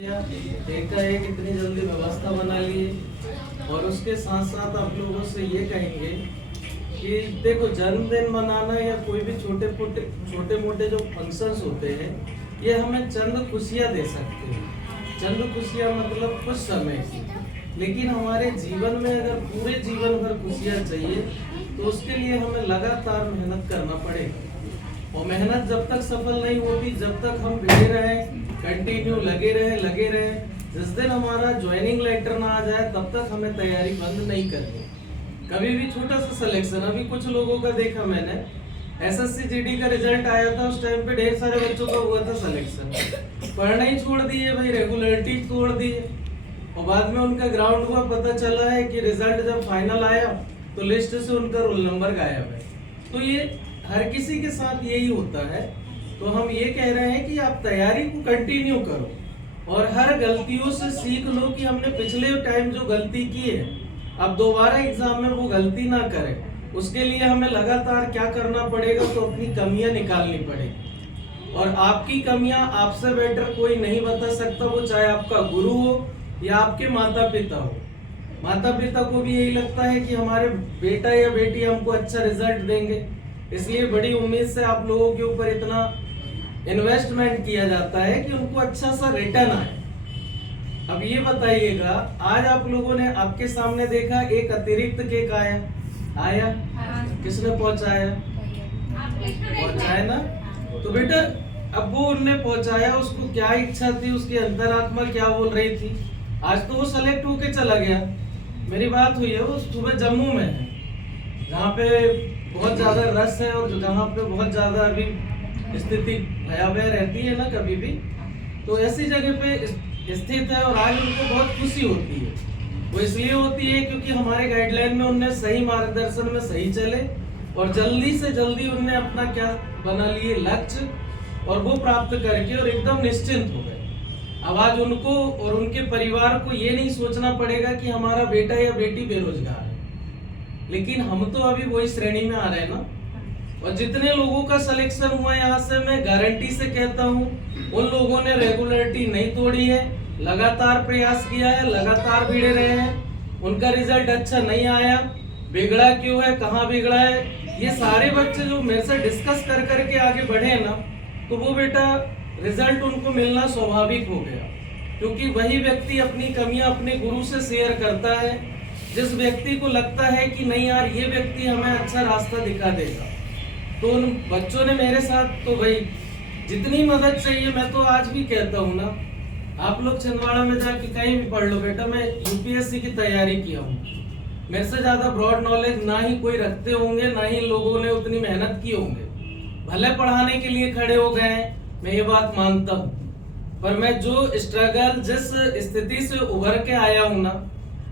एकाएक इतनी जल्दी व्यवस्था बना ली है। और उसके साथ साथ आप लोगों से ये कहेंगे कि देखो, जन्मदिन मनाना या कोई भी छोटे मोटे जो फंक्शंस होते हैं, ये हमें चंद खुशियाँ दे सकते हैं। चंद खुशियाँ मतलब कुछ समय की, लेकिन हमारे जीवन में अगर पूरे जीवन भर खुशियाँ चाहिए तो उसके लिए हमें लगातार मेहनत करना पड़ेगा। और मेहनत जब तक सफल नहीं होती, जब तक हम भिड़े रहें, कंटिन्यू लगे रहे, जिस दिन हमारा ज्वाइनिंग लेटर ना आ जाए तब तक हमें तैयारी बंद नहीं करनी। कभी भी छोटा सा सिलेक्शन, अभी कुछ लोगों का देखा मैंने, एसएससी जीडी का रिजल्ट आया था, उस टाइम पे ढेर सारे बच्चों का हुआ था सिलेक्शन, पढ़ना ही छोड़ दिए भाई, रेगुलरिटी तोड़ दिए। और बाद में उनका ग्राउंड हुआ, पता चला है कि रिजल्ट जब फाइनल आया तो लिस्ट से उनका रोल नंबर गायब है। तो ये हर किसी के साथ यही होता है। तो हम ये कह रहे हैं कि आप तैयारी को कंटिन्यू करो और हर गलतियों से सीख लो कि हमने पिछले टाइम जो गलती की है, अब दोबारा एग्जाम में वो गलती ना करें। उसके लिए हमें लगातार क्या करना पड़ेगा, तो अपनी कमियां निकालनी पड़ेगी। और आपकी कमियां आपसे बेटर कोई नहीं बता सकता, वो चाहे आपका गुरु हो या आपके माता पिता हो। माता पिता को भी यही लगता है कि हमारे बेटा या बेटी हमको अच्छा रिजल्ट देंगे, इसलिए बड़ी उम्मीद से आप लोगों के ऊपर इतना इन्वेस्टमेंट किया जाता है कि उनको अच्छा सा रिटर्न आए। अब ये बताइएगा, आज आप लोगों ने आपके सामने देखा एक अतिरिक्त केक आया किसने पहुंचाया ना? तो बेटा, अब वो उनने पहुंचाया, उसको क्या इच्छा थी, उसकी अंतरात्मा क्या बोल रही थी? आज तो वो सेलेक्ट होके चला गया। मेरी बात हुई है, वो सुबह जम्मू में है, जहाँ पे बहुत ज्यादा रस है और जहाँ पे बहुत ज्यादा अभी स्थिति भयावह रहती है ना कभी भी, तो ऐसी जगह पे स्थित है। और आज उनको बहुत खुशी होती है। वो इसलिए होती है क्योंकि हमारे गाइडलाइन में उनने सही मार्गदर्शन में सही चले और जल्दी से जल्दी उनने अपना क्या बना लिए लक्ष्य, और वो प्राप्त करके और एकदम निश्चिंत हो गए। अब आज उनको और उनके परिवार को ये नहीं सोचना पड़ेगा कि हमारा बेटा या बेटी बेरोजगार है, लेकिन हम तो अभी वही श्रेणी में आ रहे हैं ना। और जितने लोगों का सिलेक्शन हुआ यहाँ से, मैं गारंटी से कहता हूँ, उन लोगों ने रेगुलरिटी नहीं तोड़ी है, लगातार प्रयास किया है, लगातार भिड़े रहे हैं। उनका रिजल्ट अच्छा नहीं आया, बिगड़ा क्यों है, कहाँ बिगड़ा है, ये सारे बच्चे जो मेरे से डिस्कस कर करके आगे बढ़े हैं ना, तो वो बेटा रिजल्ट उनको मिलना स्वाभाविक हो गया। क्योंकि वही व्यक्ति अपनी कमियां अपने गुरु से शेयर करता है, जिस व्यक्ति को लगता है कि नहीं यार, ये व्यक्ति हमें अच्छा रास्ता दिखा देगा। तो उन बच्चों ने मेरे साथ, तो भाई जितनी मदद चाहिए, मैं तो आज भी कहता हूँ ना, आप लोग छिंदवाड़ा में जाके कहीं भी पढ़ लो बेटा, मैं यूपीएससी की तैयारी किया हूँ। मेरे से ज्यादा ब्रॉड नॉलेज ना ही कोई रखते होंगे, ना ही लोगों ने उतनी मेहनत की होंगे। भले पढ़ाने के लिए खड़े हो गए हैं, मैं ये बात मानता हूँ, पर मैं जो स्ट्रगल, जिस स्थिति से उभर के आया हूँ ना,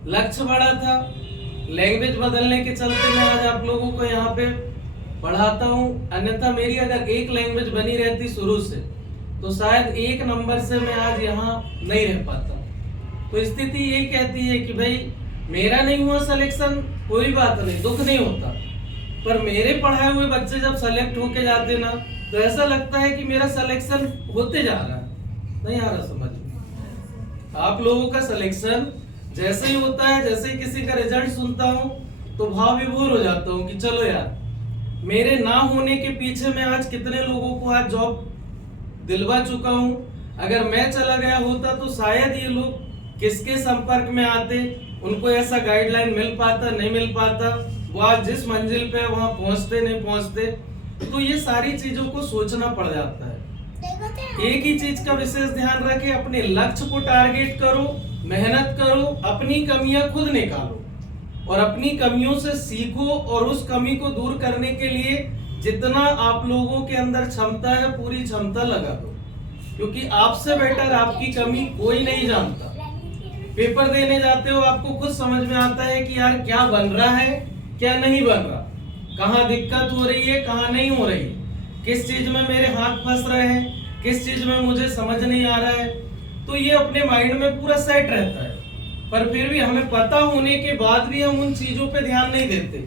लक्ष्य बड़ा था। लैंग्वेज बदलने के चलते मैं आज आप लोगों को यहाँ पे पढ़ाता हूँ, अन्यथा मेरी अगर एक लैंग्वेज बनी रहती शुरू से, तो शायद एक नंबर से मैं आज यहाँ नहीं रह पाता। तो स्थिति यही कहती है कि भाई मेरा नहीं हुआ सिलेक्शन, कोई बात नहीं, दुख नहीं होता, पर मेरे पढ़ाए हुए बच्चे जब सेलेक्ट होके जाते ना, तो ऐसा लगता है कि मेरा सिलेक्शन होते जा रहा है। नहीं आ रहा समझ में? आप लोगों का सिलेक्शन जैसे ही होता है, जैसे ही किसी का रिजल्ट सुनता हूँ, तो भाव विभोर हो जाता हूँ कि चलो यार, मेरे ना होने के पीछे मैं आज कितने लोगों को आज जॉब दिलवा चुका हूँ। अगर मैं चला गया होता तो शायद ये लोग किसके संपर्क में आते, उनको ऐसा गाइडलाइन मिल पाता, नहीं मिल पाता, वो आज जिस मंजिल पे वहां पहुंचते नहीं पहुंचते। तो ये सारी चीजों को सोचना पड़ जाता है। एक ही चीज का विशेष ध्यान रखें, अपने लक्ष्य को टारगेट करो, मेहनत करो, अपनी कमियां खुद निकालो और अपनी कमियों से सीखो, और उस कमी को दूर करने के लिए जितना आप लोगों के अंदर क्षमता है, पूरी क्षमता लगा दो, क्योंकि आपसे बेटर आपकी कमी कोई नहीं जानता। पेपर देने जाते हो, आपको खुद समझ में आता है कि यार क्या बन रहा है, क्या नहीं बन रहा, कहाँ दिक्कत हो रही है, कहाँ नहीं हो रही, किस चीज में मेरे हाथ फंस रहे हैं, किस चीज में मुझे समझ नहीं आ रहा है। तो ये अपने माइंड में पूरा सेट रहता है, पर फिर भी हमें पता होने के बाद भी हम उन चीजों पे ध्यान नहीं देते।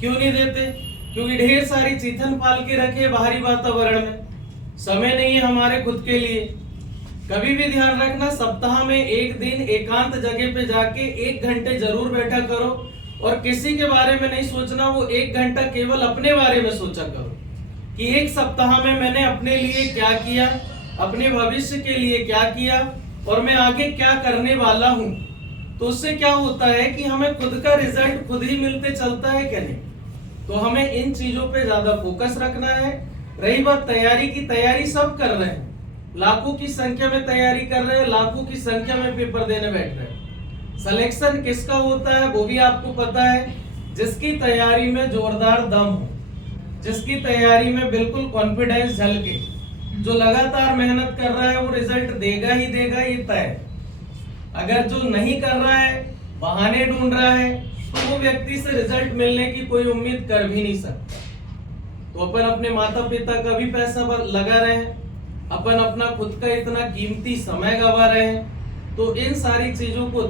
क्यों नहीं देते? क्योंकि ढेर सारी चीथन पाल के रखे बाहरी वातावरण में, समय नहीं है हमारे खुद के लिए। कभी भी ध्यान रखना, सप्ताह में एक दिन एकांत जगह पे जाके 1 घंटे जरूर बैठा करो और किसी के बारे में नहीं सोचना। वो 1 घंटा केवल अपने बारे में सोचा करो कि एक सप्ताह में मैंने अपने लिए क्या किया, अपने भविष्य के लिए क्या किया और मैं आगे क्या करने वाला हूं। तो उससे क्या होता है कि हमें खुद का रिजल्ट खुद ही मिलते चलता है क्या नहीं। तो हमें इन चीजों पे ज्यादा फोकस रखना है। रही बात तैयारी की, तैयारी सब कर रहे हैं, लाखों की संख्या में तैयारी कर रहे हैं, लाखों की संख्या में पेपर देने बैठ रहे हैं। सिलेक्शन किसका होता है वो भी आपको पता है, जिसकी तैयारी में जोरदार दम हो, जिसकी तैयारी में बिल्कुल कॉन्फिडेंस झलके, जो लगातार मेहनत कर रहा है वो रिजल्ट देगा ही देगा, ये तय। अगर जो नहीं कर रहा है, बहाने ढूंढ रहा है, तो वो व्यक्ति से रिजल्ट मिलने की कोई उम्मीद कर भी नहीं सकता। तो अपन अपने माता पिता का भी पैसा लगा रहे हैं, अपन अपना खुद का इतना कीमती समय गवा रहे हैं। तो इन सारी चीजों को